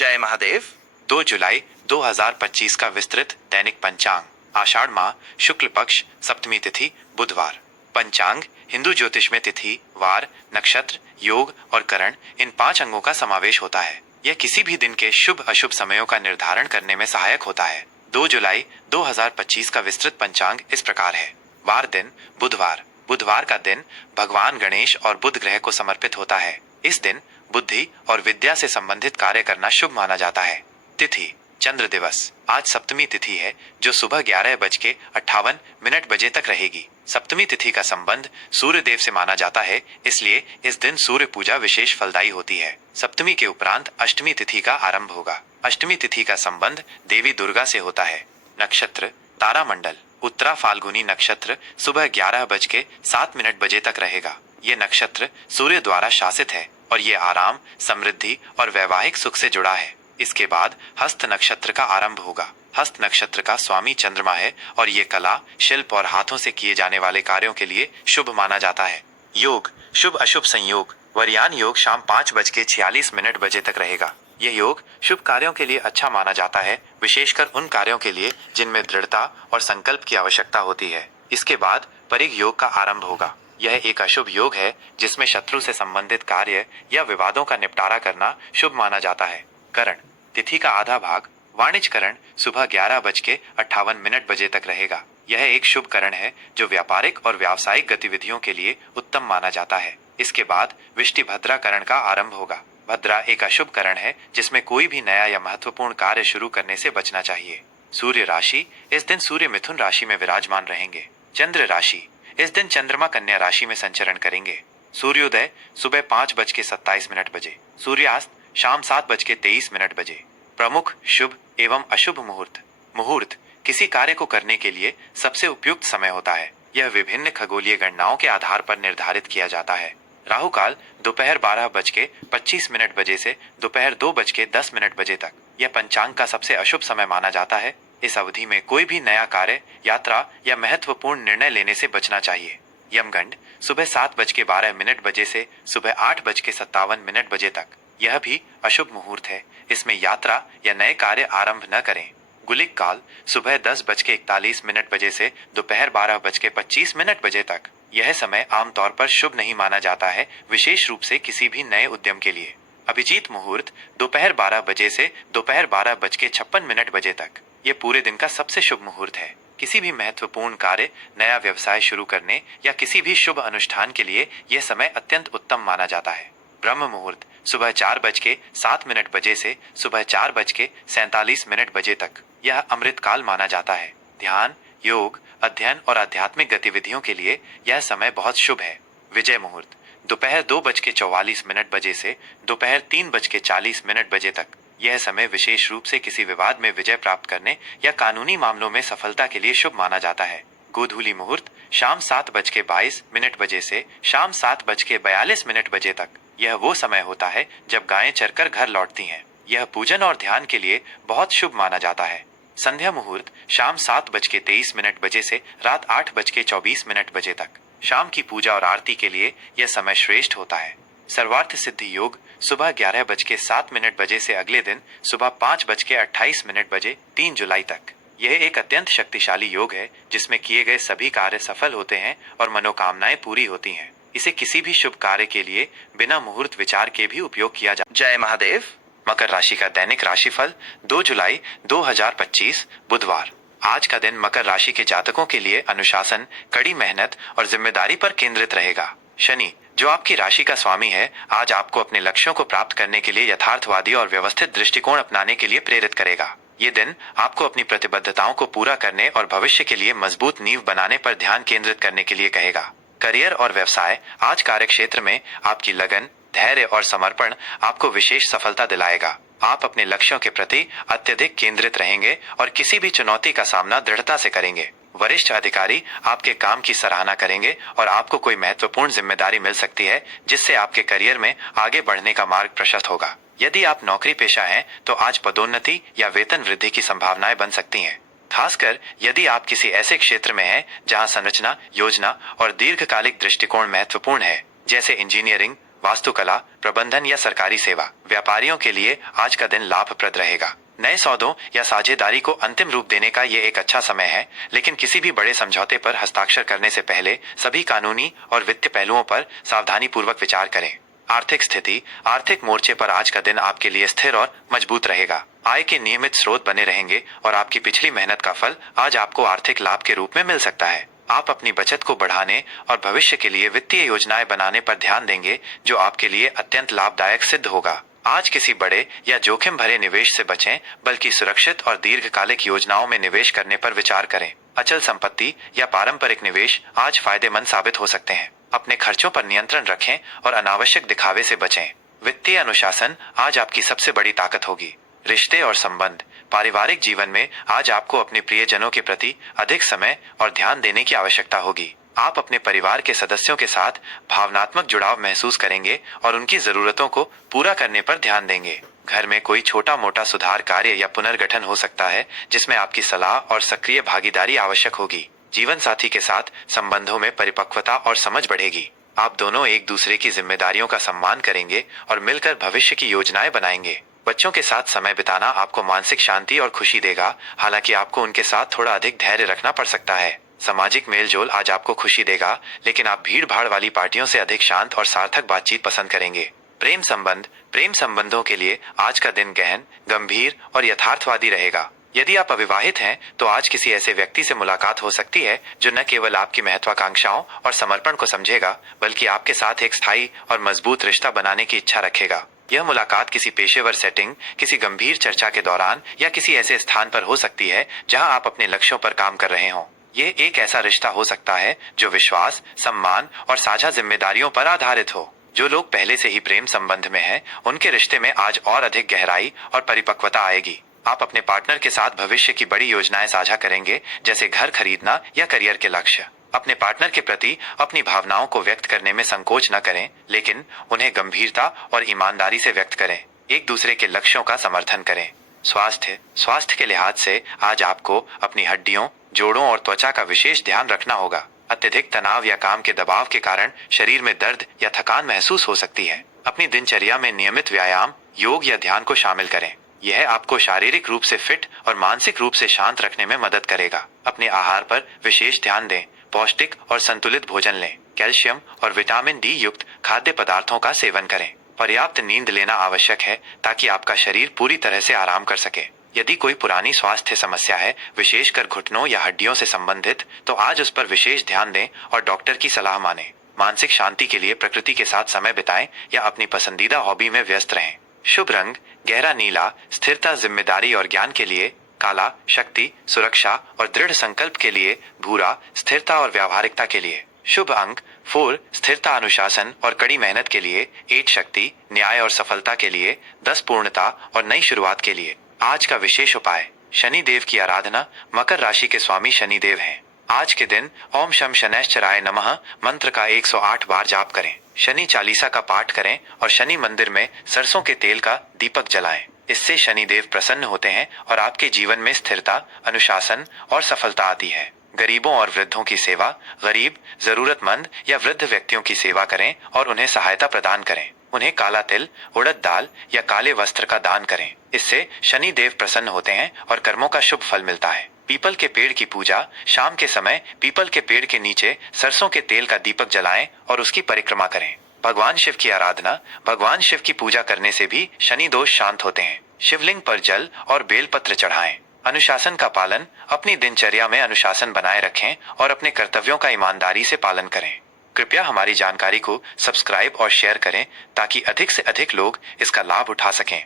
जय महादेव। 2 जुलाई 2025 का विस्तृत दैनिक पंचांग। आषाढ़ माह शुक्ल पक्ष सप्तमी तिथि बुधवार। पंचांग हिंदू ज्योतिष में तिथि, वार, नक्षत्र, योग और करण इन 5 अंगों का समावेश होता है। यह किसी भी दिन के शुभ अशुभ समयों का निर्धारण करने में सहायक होता है। 2 जुलाई 2025 का विस्तृत पंचांग इस प्रकार है। वार दिन बुधवार। बुधवार का दिन भगवान गणेश और बुध ग्रह को समर्पित होता है। इस दिन बुद्धि और विद्या से संबंधित कार्य करना शुभ माना जाता है। तिथि चंद्र दिवस। आज सप्तमी तिथि है जो सुबह 11:58 बजे तक रहेगी। सप्तमी तिथि का संबंध सूर्य देव से माना जाता है, इसलिए इस दिन सूर्य पूजा विशेष फलदायी होती है। सप्तमी के उपरांत अष्टमी तिथि का आरंभ होगा। अष्टमी तिथि का संबंध देवी दुर्गा से होता है। नक्षत्र तारामंडल उत्तरा फाल्गुनी नक्षत्र सुबह 11:07 बजे तक रहेगा। ये नक्षत्र सूर्य द्वारा शासित है और ये आराम, समृद्धि और वैवाहिक सुख से जुड़ा है। इसके बाद हस्त नक्षत्र का आरंभ होगा। हस्त नक्षत्र का स्वामी चंद्रमा है और ये कला, शिल्प और हाथों से किए जाने वाले कार्यों के लिए शुभ माना जाता है। योग शुभ अशुभ संयोग। वरयान योग शाम 5:46 बजे तक रहेगा। यह योग शुभ कार्यों के लिए अच्छा माना जाता है, विशेषकर उन कार्यों के लिए जिनमें दृढ़ता और संकल्प की आवश्यकता होती है। इसके बाद परिग योग का आरंभ होगा। यह एक अशुभ योग है जिसमें शत्रु से संबंधित कार्य या विवादों का निपटारा करना शुभ माना जाता है। करण तिथि का आधा भाग वाणिज्यकरण सुबह 11:58 बजे तक रहेगा। यह एक शुभ करण है जो व्यापारिक और व्यावसायिक गतिविधियों के लिए उत्तम माना जाता है। इसके बाद विष्टिभद्रा करण का आरंभ होगा। भद्रा एक अशुभ करण है जिसमें कोई भी नया या महत्वपूर्ण कार्य शुरू करने से बचना चाहिए। सूर्य राशि इस दिन सूर्य मिथुन राशि में विराजमान रहेंगे। चंद्र राशि इस दिन चंद्रमा कन्या राशि में संचरण करेंगे। सूर्योदय सुबह 5:27 बजे। सूर्यास्त शाम 7:23 बजे। प्रमुख शुभ एवं अशुभ मुहूर्त। मुहूर्त किसी कार्य को करने के लिए सबसे उपयुक्त समय होता है। यह विभिन्न खगोलीय गणनाओं के आधार पर निर्धारित किया जाता है। राहु काल दोपहर 12:25 बजे से दोपहर 2:10 बजे तक। यह पंचांग का सबसे अशुभ समय माना जाता है। इस अवधि में कोई भी नया कार्य, यात्रा या महत्वपूर्ण निर्णय लेने से बचना चाहिए। यमगंड सुबह 7:12 बजे से सुबह 8:57 बजे तक। यह भी अशुभ मुहूर्त है। इसमें यात्रा या नए कार्य आरंभ न करें। गुलिक काल सुबह 10:41 बजे से दोपहर 12:25 बजे तक। यह समय आमतौर पर शुभ नहीं माना जाता है, विशेष रूप से किसी भी नए उद्यम के लिए। अभिजीत मुहूर्त दोपहर 12 बजे से दोपहर 12:56 बजे तक। यह पूरे दिन का सबसे शुभ मुहूर्त है। किसी भी महत्वपूर्ण कार्य, नया व्यवसाय शुरू करने या किसी भी शुभ अनुष्ठान के लिए यह समय अत्यंत उत्तम माना जाता है। ब्रह्म मुहूर्त सुबह 4:07 बजे से सुबह 4:47 बजे तक। यह अमृत काल माना जाता है। ध्यान, योग, अध्ययन और आध्यात्मिक गतिविधियों के लिए यह समय बहुत शुभ है। विजय मुहूर्त दोपहर 2:44 बजे से दोपहर 3:40 बजे तक। यह समय विशेष रूप से किसी विवाद में विजय प्राप्त करने या कानूनी मामलों में सफलता के लिए शुभ माना जाता है। गोधूली मुहूर्त शाम 7:22 बजे से शाम 7:42 बजे तक। यह वो समय होता है जब गायें चरकर घर लौटती हैं। यह पूजन और ध्यान के लिए बहुत शुभ माना जाता है। संध्या मुहूर्त शाम 7:23 बजे से रात 8:24 बजे तक। शाम की पूजा और आरती के लिए यह समय श्रेष्ठ होता है। सर्वार्थ सिद्धि योग सुबह 11:07 बजे से अगले दिन सुबह 5:28 बजे 3 जुलाई तक। यह एक अत्यंत शक्तिशाली योग है जिसमें किए गए सभी कार्य सफल होते हैं और मनोकामनाएं पूरी होती हैं। इसे किसी भी शुभ कार्य के लिए बिना मुहूर्त विचार के भी उपयोग किया जा। जय महादेव। मकर राशि का दैनिक राशिफल 2 जुलाई 2025 बुधवार। आज का दिन मकर राशि के जातकों के लिए अनुशासन, कड़ी मेहनत और जिम्मेदारी पर केंद्रित रहेगा। शनि जो आपकी राशि का स्वामी है, आज आपको अपने लक्ष्यों को प्राप्त करने के लिए यथार्थवादी और व्यवस्थित दृष्टिकोण अपनाने के लिए प्रेरित करेगा। ये दिन आपको अपनी प्रतिबद्धताओं को पूरा करने और भविष्य के लिए मजबूत नींव बनाने पर ध्यान केंद्रित करने के लिए कहेगा। करियर और व्यवसाय आज कार्यक्षेत्र में आपकी लगन, धैर्य और समर्पण आपको विशेष सफलता दिलाएगा। आप अपने लक्ष्यों के प्रति अत्यधिक केंद्रित रहेंगे और किसी भी चुनौती का सामना दृढ़ता से करेंगे। वरिष्ठ अधिकारी आपके काम की सराहना करेंगे और आपको कोई महत्वपूर्ण जिम्मेदारी मिल सकती है जिससे आपके करियर में आगे बढ़ने का मार्ग प्रशस्त होगा। यदि आप नौकरी पेशा हैं तो आज पदोन्नति या वेतन वृद्धि की संभावनाएं बन सकती हैं। खासकर यदि आप किसी ऐसे क्षेत्र में हैं जहां संरचना, योजना और दीर्घकालिक दृष्टिकोण महत्वपूर्ण है, जैसे इंजीनियरिंग, वास्तुकला, प्रबंधन या सरकारी सेवा। व्यापारियों के लिए आज का दिन लाभप्रद रहेगा। नए सौदों या साझेदारी को अंतिम रूप देने का ये एक अच्छा समय है, लेकिन किसी भी बड़े समझौते पर हस्ताक्षर करने से पहले सभी कानूनी और वित्तीय पहलुओं पर सावधानी पूर्वक विचार करें। आर्थिक स्थिति, आर्थिक मोर्चे पर आज का दिन आपके लिए स्थिर और मजबूत रहेगा। आय के नियमित स्रोत बने रहेंगे और आपकी पिछली मेहनत का फल आज आपको आर्थिक लाभ के रूप में मिल सकता है। आप अपनी बचत को बढ़ाने और भविष्य के लिए वित्तीय योजनाएं बनाने पर ध्यान देंगे, जो आपके लिए अत्यंत लाभदायक सिद्ध होगा। आज किसी बड़े या जोखिम भरे निवेश से बचें, बल्कि सुरक्षित और दीर्घकालिक योजनाओं में निवेश करने पर विचार करें। अचल संपत्ति या पारंपरिक निवेश आज फायदेमंद साबित हो सकते हैं। अपने खर्चों पर नियंत्रण रखें और अनावश्यक दिखावे से बचें। वित्तीय अनुशासन आज आपकी सबसे बड़ी ताकत होगी। रिश्ते और संबंध, पारिवारिक जीवन में आज आपको अपने प्रियजनों के प्रति अधिक समय और ध्यान देने की आवश्यकता होगी। आप अपने परिवार के सदस्यों के साथ भावनात्मक जुड़ाव महसूस करेंगे और उनकी जरूरतों को पूरा करने पर ध्यान देंगे। घर में कोई छोटा मोटा सुधार कार्य या पुनर्गठन हो सकता है, जिसमें आपकी सलाह और सक्रिय भागीदारी आवश्यक होगी। जीवन साथी के साथ संबंधों में परिपक्वता और समझ बढ़ेगी। आप दोनों एक दूसरे की जिम्मेदारियों का सम्मान करेंगे और मिलकर भविष्य की योजनाएं बनाएंगे। बच्चों के साथ समय बिताना आपको मानसिक शांति और खुशी देगा, हालांकि आपको उनके साथ थोड़ा अधिक धैर्य रखना पड़ सकता है। सामाजिक मेलजोल आज आपको खुशी देगा, लेकिन आप भीड़ भाड़ वाली पार्टियों से अधिक शांत और सार्थक बातचीत पसंद करेंगे। प्रेम संबंधों के लिए आज का दिन गहन, गंभीर और यथार्थवादी रहेगा। यदि आप अविवाहित हैं, तो आज किसी ऐसे व्यक्ति से मुलाकात हो सकती है जो न केवल आपकी महत्वाकांक्षाओं और समर्पण को समझेगा, बल्कि आपके साथ एक स्थायी और मजबूत रिश्ता बनाने की इच्छा रखेगा। यह मुलाकात किसी पेशेवर सेटिंग, किसी गंभीर चर्चा के दौरान या किसी ऐसे स्थान पर हो सकती है जहां आप अपने लक्ष्यों पर काम कर रहे हों। यह एक ऐसा रिश्ता हो सकता है जो विश्वास, सम्मान और साझा जिम्मेदारियों पर आधारित हो। जो लोग पहले से ही प्रेम संबंध में हैं, उनके रिश्ते में आज और अधिक गहराई और परिपक्वता आएगी। आप अपने पार्टनर के साथ भविष्य की बड़ी योजनाएं साझा करेंगे, जैसे घर खरीदना या करियर के लक्ष्य। अपने पार्टनर के प्रति अपनी भावनाओं को व्यक्त करने में संकोच न करें, लेकिन उन्हें गंभीरता और ईमानदारी से व्यक्त करें। एक दूसरे के लक्ष्यों का समर्थन करें। स्वास्थ्य के लिहाज से आज आपको अपनी हड्डियों, जोड़ों और त्वचा का विशेष ध्यान रखना होगा। अत्यधिक तनाव या काम के दबाव के कारण शरीर में दर्द या थकान महसूस हो सकती है। अपनी दिनचर्या में नियमित व्यायाम, योग या ध्यान को शामिल करें। यह आपको शारीरिक रूप से फिट और मानसिक रूप से शांत रखने में मदद करेगा। अपने आहार पर विशेष ध्यान दें। पौष्टिक और संतुलित भोजन लें। कैल्शियम और विटामिन डी युक्त खाद्य पदार्थों का सेवन करें। पर्याप्त नींद लेना आवश्यक है ताकि आपका शरीर पूरी तरह से आराम कर सके। यदि कोई पुरानी स्वास्थ्य समस्या है, विशेषकर घुटनों या हड्डियों से संबंधित, तो आज उस पर विशेष ध्यान दें और डॉक्टर की सलाह मानें। मानसिक शांति के लिए प्रकृति के साथ समय बिताएं या अपनी पसंदीदा हॉबी में व्यस्त रहें। शुभ रंग गहरा नीला, स्थिरता, जिम्मेदारी और ज्ञान के लिए काला, शक्ति, सुरक्षा और दृढ़ संकल्प के लिए भूरा, स्थिरता और व्यावहारिकता के लिए। शुभ अंक 4, स्थिरता, अनुशासन और कड़ी मेहनत के लिए। 8, शक्ति, न्याय और सफलता के लिए। 10, पूर्णता और नई शुरुआत के लिए। आज का विशेष उपाय, शनि देव की आराधना। मकर राशि के स्वामी शनि देव हैं। आज के दिन ओम शम शनैश्चराय नमः मंत्र का 108 बार जाप करें। शनि चालीसा का पाठ करें और शनि मंदिर में सरसों के तेल का दीपक जलाएं। इससे शनि देव प्रसन्न होते हैं और आपके जीवन में स्थिरता, अनुशासन और सफलता आती है। गरीबों और वृद्धों की सेवा। गरीब, जरूरतमंद या वृद्ध व्यक्तियों की सेवा करें और उन्हें सहायता प्रदान करें। उन्हें काला तिल, उड़द दाल या काले वस्त्र का दान करें। इससे शनि देव प्रसन्न होते हैं और कर्मों का शुभ फल मिलता है। पीपल के पेड़ की पूजा। शाम के समय पीपल के पेड़ के नीचे सरसों के तेल का दीपक जलाएं और उसकी परिक्रमा करें। भगवान शिव की आराधना। भगवान शिव की पूजा करने से भी शनि दोष शांत होते हैं। शिवलिंग पर जल और बेलपत्र चढ़ाएं। अनुशासन का पालन। अपनी दिनचर्या में अनुशासन बनाए रखें और अपने कर्तव्यों का ईमानदारी से पालन करें। कृपया हमारी जानकारी को सब्सक्राइब और शेयर करें ताकि अधिक से अधिक लोग इसका लाभ उठा सकें।